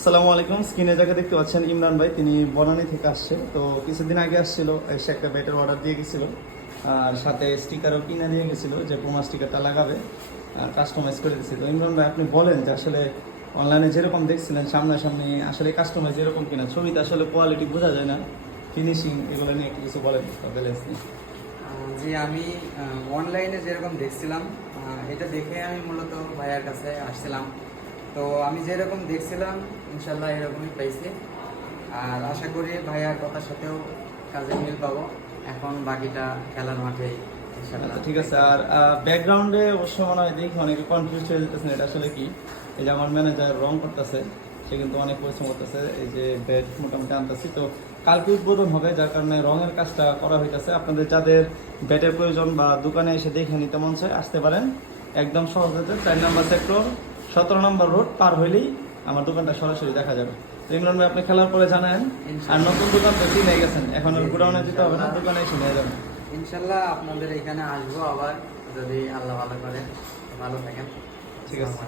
আসসালামু আলাইকুম। স্ক্রিনে যাকে দেখতে পাচ্ছেন ইমরান ভাই, তিনি বনানী থেকে আসছে। তো কিছুদিন আগে আসছিল, এসে একটা ব্যাটের অর্ডার দিয়ে গেছিল। আর সাথে স্টিকারও কিনে দিয়ে গেছিল যে পুমা স্টিকারটা লাগাবে। কাস্টমাইজ করে দিয়েছিল ইমরান ভাই, আপনি বলেন যে আসলে অনলাইনে যেরকম দেখছিলেন, সামনাসামনি আসলে কাস্টমাইজ যেরকম কিনা? ছবিতে আসলে কোয়ালিটি বোঝা যায় না। ফিনিশিং এগুলো নিয়ে একটু কিছু বলেন ব্যালেন্স নিয়ে। জি, আমি অনলাইনে যেরকম দেখছিলাম এটা দেখে আমি মূলত ভাইয়ার কাছে আসছিলাম। তো আমি যেরকম দেখছিলাম ইনশাল্লাহ এরকমই পাইছি। আর আশা করি ভাইয়ার কথার সাথেও কাজে মিল পাবো। এখন বাকিটা খেলার মাঠে আচ্ছা, ঠিক আছে। আর ব্যাকগ্রাউন্ডে অবশ্য মনে হয় দেখি অনেকে কনফিউজ হয়ে যেতেছেন এটা আসলে কি? এই যে আমার ম্যানেজার রং করতেছে সে কিন্তু অনেক পরিশ্রম করতেছে এই যে ব্যাট মোটামুটি আনতেছি। তো কালকে উদ্বোধন হবে যার কারণে রঙের কাজটা করা হইতেছে। আপনাদের যাদের ব্যাটের প্রয়োজন বা দোকানে এসে দেখে নিতে মন চায় আসতে পারেন। একদম সহজ হতে চার নম্বর সেক্টর সতেরো নম্বর রোড পার হইলেই আমার দোকানটা সরাসরি দেখা যাবে। তো ইমরান ভাই আপনি খেলার পরে জানান আর নতুন দোকান তো কিনে গেছেন এখন আর গোডাউনে দিতে হবে না দোকানে এসে নিয়ে যাবেন। ইনশাল্লাহ আপনাদের এখানে আসব আবার যদি আল্লাহ ভালো করে ভালো থাকেন। ঠিক আছে।